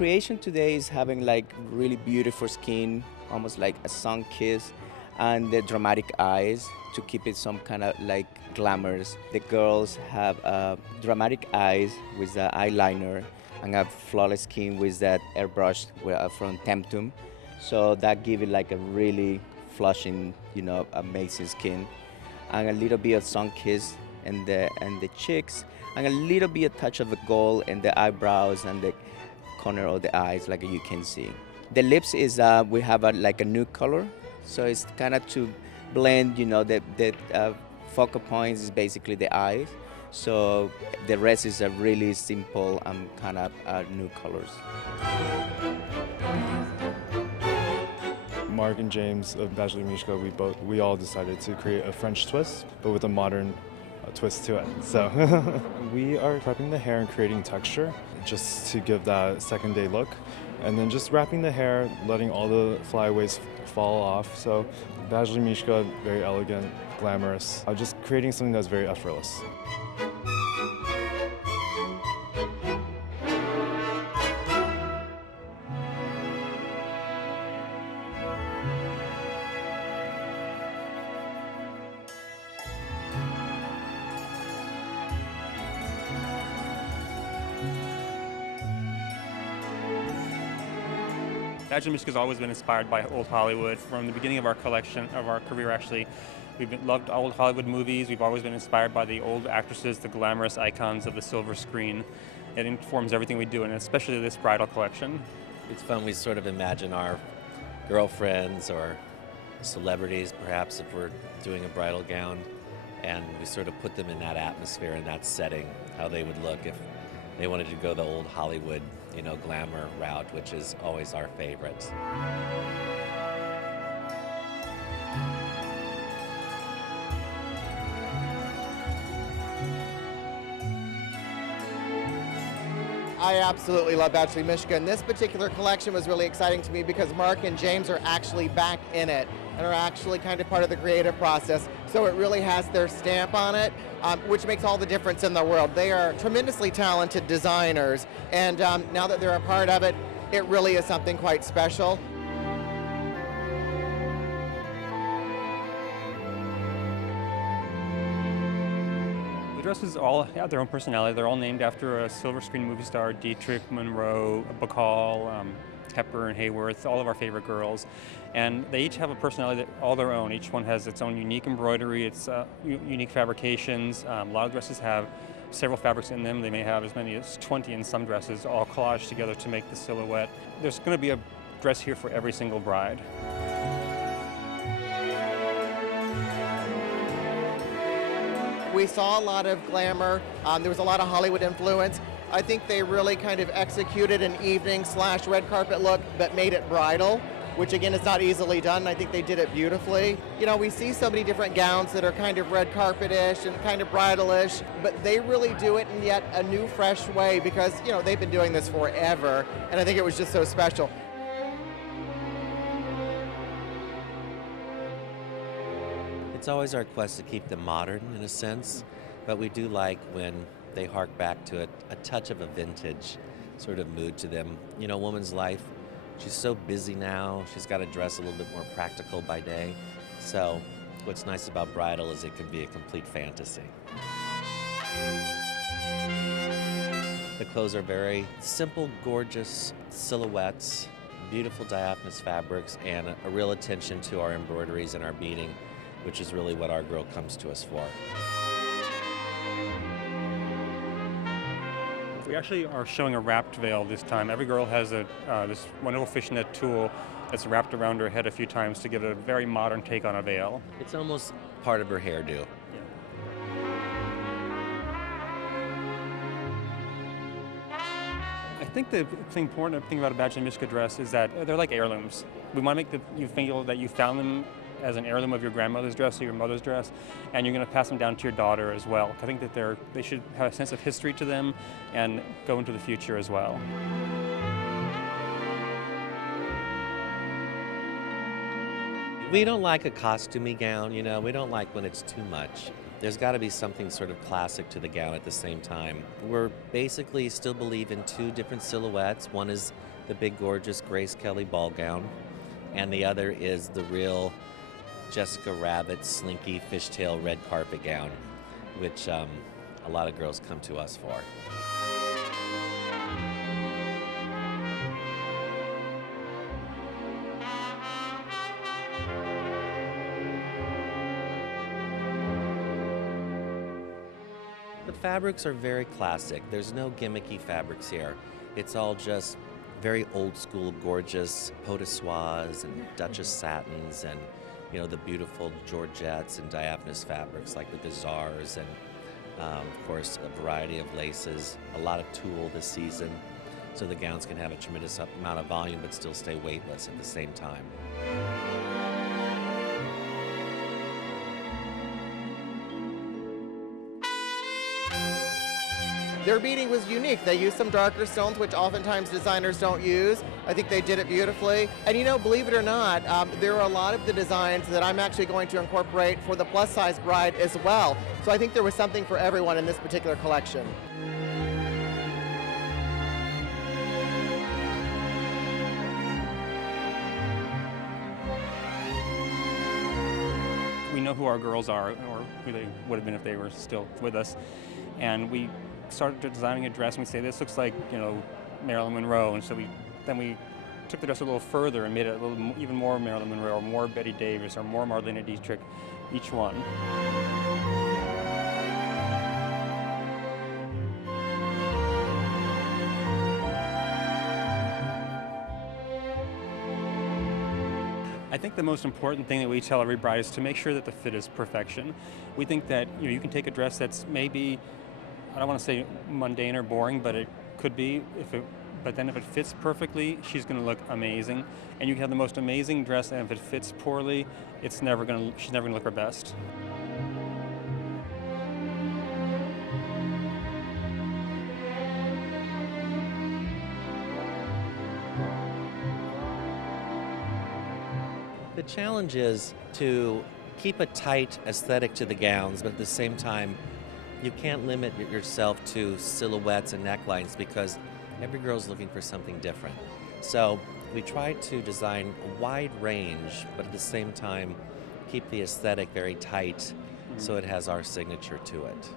creation today is having like really beautiful skin, almost like a sun kiss, and the dramatic eyes to keep it some kind of like glamorous. The girls have dramatic eyes with the eyeliner and have flawless skin with that airbrush from Temptum. So that give it like a really flushing, amazing skin. And a little bit of sun kiss in the cheeks, and a little bit of touch of the gold in the eyebrows and the corner of the eyes, like you can see. The lips is we have like a new color, so it's kind of to blend. The focal points is basically the eyes. So the rest is a really simple and kind of new colors. Mark and James of Badgley Mischka, we all decided to create a French twist, but with a modern twist to it. So we are prepping the hair and creating texture just to give that second day look, and then just wrapping the hair, letting all the flyaways fall off. So Badgley Mischka, very elegant, glamorous, just creating something that's very effortless. Badgley Mischka has always been inspired by old Hollywood. From the beginning of our career actually, loved old Hollywood movies. We've always been inspired by the old actresses, the glamorous icons of the silver screen. It informs everything we do, and especially this bridal collection. It's fun. We sort of imagine our girlfriends or celebrities, perhaps, if we're doing a bridal gown, and we sort of put them in that atmosphere, in that setting, how they would look if they wanted to go the old Hollywood, glamour route, which is always our favorite. I absolutely love Badgley Mischka, and this particular collection was really exciting to me because Mark and James are actually back in it and are actually kind of part of the creative process. So it really has their stamp on it, which makes all the difference in the world. They are tremendously talented designers, and now that they're a part of it, it really is something quite special. The dresses all have their own personality. They're all named after a silver screen movie star: Dietrich, Monroe, Bacall, Hepburn, and Hayworth, all of our favorite girls. And they each have a personality all their own. Each one has its own unique embroidery, its unique fabrications. A lot of dresses have several fabrics in them. They may have as many as 20 in some dresses, all collaged together to make the silhouette. There's going to be a dress here for every single bride. We saw a lot of glamour. There was a lot of Hollywood influence. I think they really kind of executed an evening/red carpet look, but made it bridal, which again is not easily done. I think they did it beautifully. We see so many different gowns that are kind of red carpet-ish and kind of bridal-ish, but they really do it in yet a new, fresh way because, they've been doing this forever, and I think it was just so special. It's always our quest to keep them modern in a sense, but we do like when they hark back to a touch of a vintage sort of mood to them. A woman's life, she's so busy now, she's got to dress a little bit more practical by day. So what's nice about bridal is it can be a complete fantasy. The clothes are very simple, gorgeous silhouettes, beautiful diaphanous fabrics, and a real attention to our embroideries and our beading, which is really what our girl comes to us for. We actually are showing a wrapped veil this time. Every girl has this wonderful fishnet tulle that's wrapped around her head a few times to give it a very modern take on a veil. It's almost part of her hairdo. I think the important thing about a Badgley Mischka dress is that they're like heirlooms. We want to make you feel that you found them as an heirloom of your grandmother's dress or your mother's dress, and you're going to pass them down to your daughter as well. I think that they should have a sense of history to them and go into the future as well. We don't like a costumey gown, we don't like when it's too much. there's got to be something sort of classic to the gown at the same time. We're basically still believe in two different silhouettes. One is the big, gorgeous Grace Kelly ball gown, and the other is the real Jessica Rabbit, slinky, fishtail red carpet gown, which a lot of girls come to us for. The fabrics are very classic. There's no gimmicky fabrics here. It's all just very old school, gorgeous potassoirs and Duchess satins and, you know, the beautiful georgettes and diaphanous fabrics like the gazars and, of course, a variety of laces, a lot of tulle this season, so the gowns can have a tremendous amount of volume but still stay weightless at the same time. Their beading was unique. They used some darker stones, which oftentimes designers don't use. I think they did it beautifully. And you know, believe it or not, there are a lot of the designs that I'm actually going to incorporate for the plus-size bride as well. So I think there was something for everyone in this particular collection. We know who our girls are, or who they would have been if they were still with us, and we started designing a dress and we say, this looks like, you know, Marilyn Monroe, and so we took the dress a little further and made it a little even more Marilyn Monroe or more Betty Davis or more Marlene Dietrich, each one. I think the most important thing that we tell every bride is to make sure that the fit is perfection. We think that, you know, you can take a dress that's maybe, I don't want to say mundane or boring, but it could be. But then if it fits perfectly, she's going to look amazing. And you can have the most amazing dress, and if it fits poorly, she's never going to look her best. The challenge is to keep a tight aesthetic to the gowns, but at the same time, you can't limit yourself to silhouettes and necklines because every girl's looking for something different. So we try to design a wide range, but at the same time, keep the aesthetic very tight so it has our signature to it.